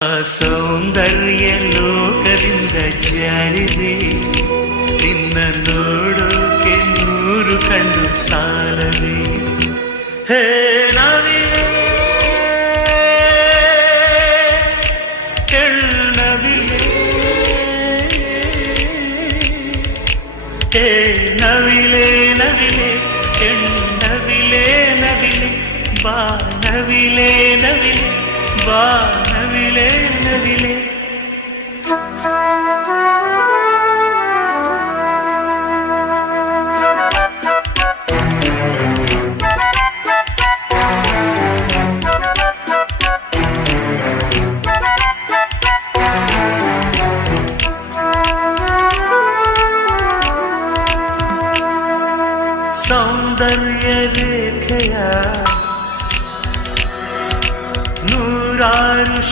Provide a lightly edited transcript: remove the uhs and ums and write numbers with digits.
ಸೌಂದರ್ಯ ಲೋಕದಿಂದ ಜಾರಿದೆ, ನಿನ್ನ ನೋಡೋಕೆ 100 ಕಣ್ಣು ಸಾಲದೆ. ಹೇ ನವಿಲೆ ಕೆಳ್ಳವಿಲೆ, ಹೇ ನವಿಲೆ ನವಿಲೆ ಕೆಣ್ಣವಿಲೆ ನವಿಲೆ, ಬಾ ನವಿಲೆ ನವಿಲೆ, ಬಾ ನವಿಲೆ ನವಿಲೆ. ಸೌಂದರ್ಯ ರೇಖೆಯ 100